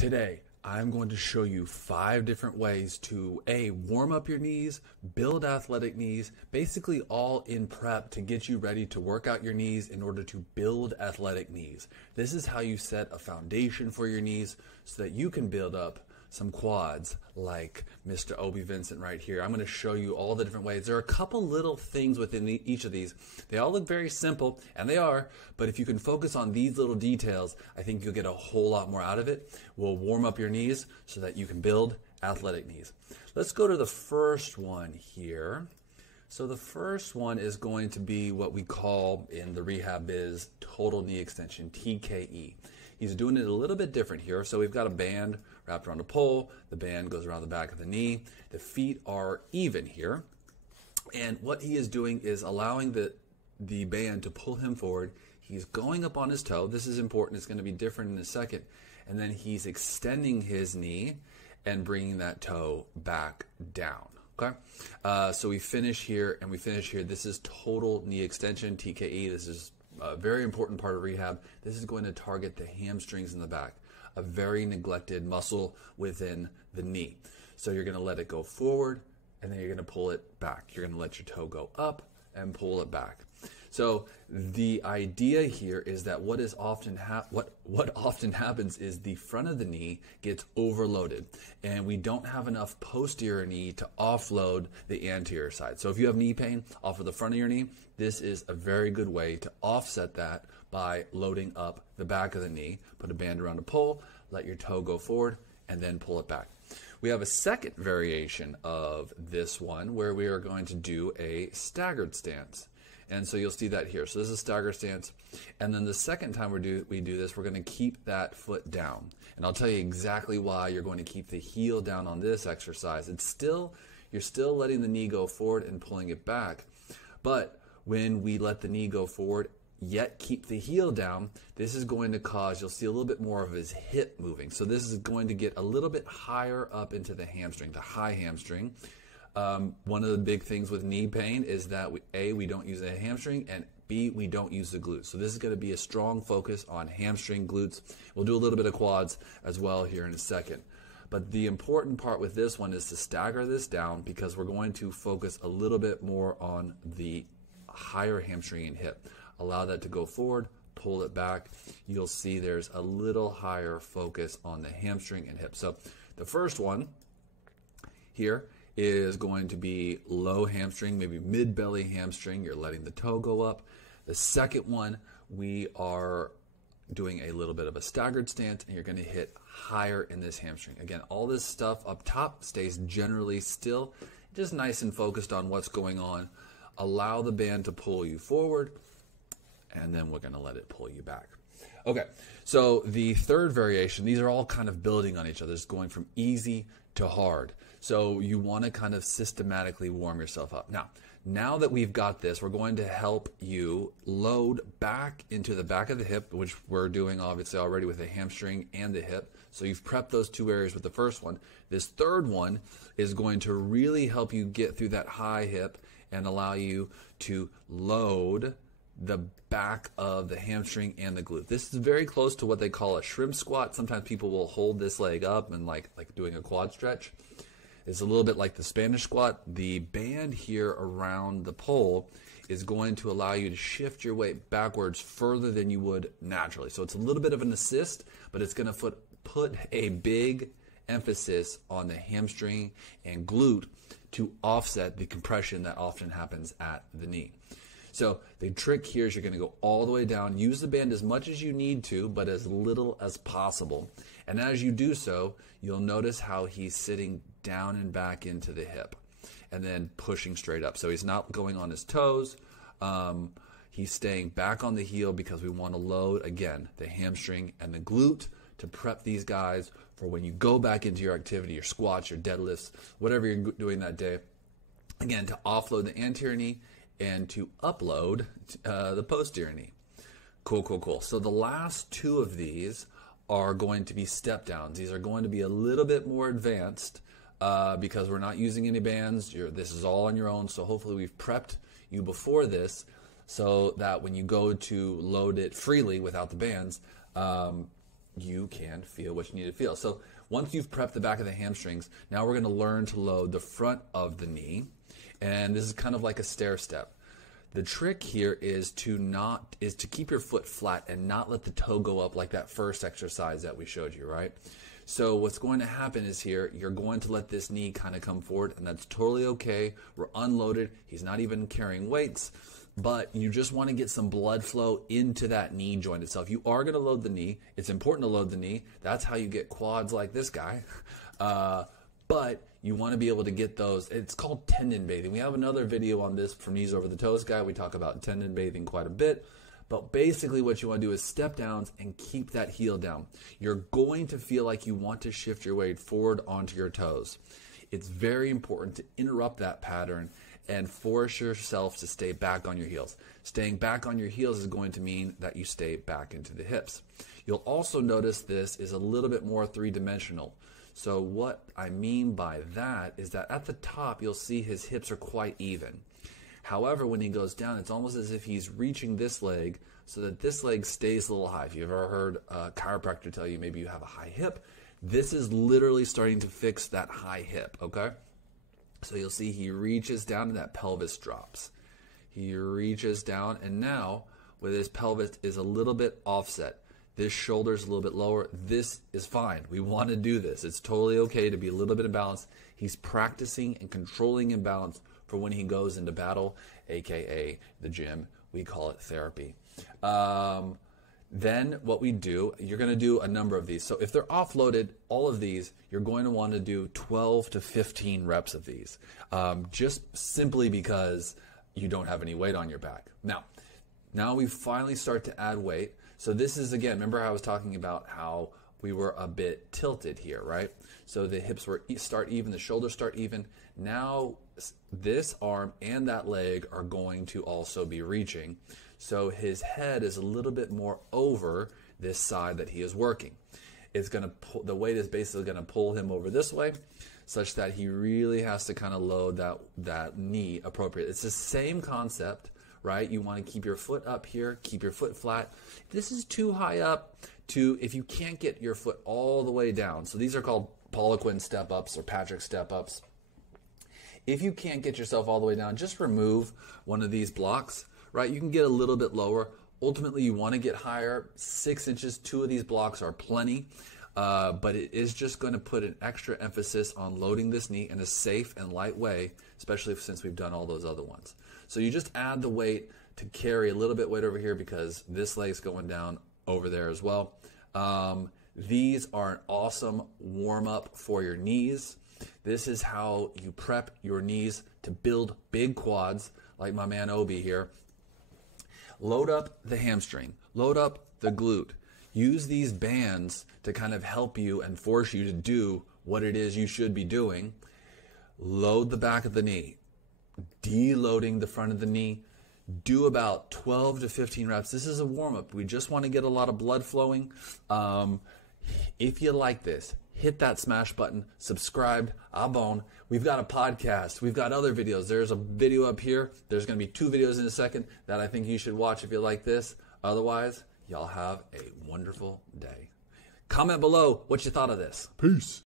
Today, I'm going to show you 5 different ways to warm up your knees, build athletic knees, basically all in prep to get you ready to work out your knees in order to build athletic knees. This is how you set a foundation for your knees so that you can build up some quads like Mr. Obivincent right here. I'm going to show you all the different ways. There are a couple little things within each of these. They all look very simple, and they are, but if you can focus on these little details, I think you'll get a whole lot more out of it. We'll warm up your knees so that you can build athletic knees. Let's go to the first one here. So the first one is going to be what we call in the rehab biz total knee extension, TKE. He's doing it a little bit different here. So we've got a band wrapped around a pole. The band goes around the back of the knee. The feet are even here. And what he is doing is allowing the band to pull him forward. He's going up on his toe. This is important. It's going to be different in a second. And then he's extending his knee and bringing that toe back down. Okay, so we finish here and we finish here. This is total knee extension, TKE. This is a very important part of rehab. This is going to target the hamstrings in the back, a very neglected muscle within the knee. So you're going to let it go forward and then you're going to pull it back. You're going to let your toe go up and pull it back. So the idea here is that what often happens is the front of the knee gets overloaded and we don't have enough posterior knee to offload the anterior side. So if you have knee pain off of the front of your knee, this is a very good way to offset that by loading up the back of the knee. Put a band around a pole, let your toe go forward, and then pull it back. We have a second variation of this one where we are going to do a staggered stance. And so you'll see that here. So this is a stagger stance. And then the second time we do this, we're going to keep that foot down. And I'll tell you exactly why you're going to keep the heel down on this exercise. You're still letting the knee go forward and pulling it back. But when we let the knee go forward, yet keep the heel down, this is going to cause, you'll see a little bit more of his hip moving. So this is going to get a little bit higher up into the hamstring, the high hamstring. One of the big things with knee pain is that we don't use the hamstring, and B, we don't use the glutes. So this is going to be a strong focus on hamstring, glutes. We'll do a little bit of quads as well here in a second. But the important part with this one is to stagger this down because we're going to focus a little bit more on the higher hamstring and hip. Allow that to go forward, pull it back. You'll see there's a little higher focus on the hamstring and hip. So the first one here is going to be low hamstring, maybe mid-belly hamstring. You're letting the toe go up. The second one, we are doing a little bit of a staggered stance, and you're going to hit higher in this hamstring. Again, all this stuff up top stays generally still, just nice and focused on what's going on. Allow the band to pull you forward, and then we're going to let it pull you back. Okay, so the third variation, these are all kind of building on each other. It's going from easy to hard. So you want to kind of systematically warm yourself up. Now that we've got this, we're going to help you load back into the back of the hip, which we're doing obviously already with the hamstring and the hip. So you've prepped those two areas with the first one. This third one is going to really help you get through that high hip and allow you to load the back of the hamstring and the glute. This is very close to what they call a shrimp squat. Sometimes people will hold this leg up and like doing a quad stretch. It's a little bit like the Spanish squat. The band here around the pole is going to allow you to shift your weight backwards further than you would naturally. So it's a little bit of an assist, but it's going to put a big emphasis on the hamstring and glute to offset the compression that often happens at the knee. So the trick here is you're going to go all the way down. Use the band as much as you need to, but as little as possible. And as you do so, you'll notice how he's sitting down and back into the hip and then pushing straight up. So he's not going on his toes. He's staying back on the heel because we want to load, again, the hamstring and the glute to prep these guys for when you go back into your activity, your squats, your deadlifts, whatever you're doing that day. Again, to offload the anterior knee and to upload the posterior knee. Cool. So the last two of these are going to be step downs. These are going to be a little bit more advanced because we're not using any bands. This is all on your own. So hopefully we've prepped you before this so that when you go to load it freely without the bands, you can feel what you need to feel. So once you've prepped the back of the hamstrings, now we're going to learn to load the front of the knee. And this is kind of like a stair step. The trick here is to keep your foot flat and not let the toe go up like that first exercise that we showed you, right? So what's going to happen is here, you're going to let this knee kind of come forward, and that's totally okay. We're unloaded. He's not even carrying weights, but you just want to get some blood flow into that knee joint itself. You are going to load the knee. It's important to load the knee. That's how you get quads like this guy. But you want to be able to get those. It's called tendon bathing. We have another video on this from Knees Over the Toes guy. We talk about tendon bathing quite a bit. But basically what you want to do is step downs and keep that heel down. You're going to feel like you want to shift your weight forward onto your toes. It's very important to interrupt that pattern and force yourself to stay back on your heels. Staying back on your heels is going to mean that you stay back into the hips. You'll also notice this is a little bit more three-dimensional. So what I mean by that is that at the top, you'll see his hips are quite even. However, when he goes down, it's almost as if he's reaching this leg so that this leg stays a little high. If you've ever heard a chiropractor tell you maybe you have a high hip, this is literally starting to fix that high hip, okay? So you'll see he reaches down and that pelvis drops. He reaches down, and now with his pelvis is a little bit offset. This shoulder's a little bit lower. This is fine. We want to do this. It's totally okay to be a little bit imbalanced. He's practicing and controlling imbalance for when he goes into battle, aka the gym. We call it therapy. Then what we do, you're going to do a number of these. So if they're offloaded, all of these, you're going to want to do 12 to 15 reps of these, just simply because you don't have any weight on your back. Now we finally start to add weight. So this is, again, remember how I was talking about how we were a bit tilted here, right? So the hips start even, the shoulders start even. Now this arm and that leg are going to also be reaching. So his head is a little bit more over this side that he is working. It's going to pull, the weight is basically going to pull him over this way, such that he really has to kind of load that knee appropriate. It's the same concept, right? You want to keep your foot up here, keep your foot flat. This is too high up if you can't get your foot all the way down. So these are called Poliquin step-ups or Patrick step-ups. If you can't get yourself all the way down, just remove one of these blocks, right? You can get a little bit lower. Ultimately, you want to get higher. 6 inches, 2 of these blocks are plenty. But it is just going to put an extra emphasis on loading this knee in a safe and light way, especially since we've done all those other ones. So you just add the weight to carry a little bit weight over here because this leg's going down over there as well. These are an awesome warm-up for your knees. This is how you prep your knees to build big quads, like my man Obi here. Load up the hamstring. Load up the glute. Use these bands to kind of help you and force you to do what it is you should be doing. Load the back of the knee. Deloading the front of the knee. Do about 12 to 15 reps. This is a warm-up. We just want to get a lot of blood flowing. If you like this, hit that smash button, subscribe, abonne. We've got a podcast. We've got other videos. There's a video up here. There's going to be 2 videos in a second that I think you should watch if you like this. Otherwise, y'all have a wonderful day. Comment below what you thought of this. Peace.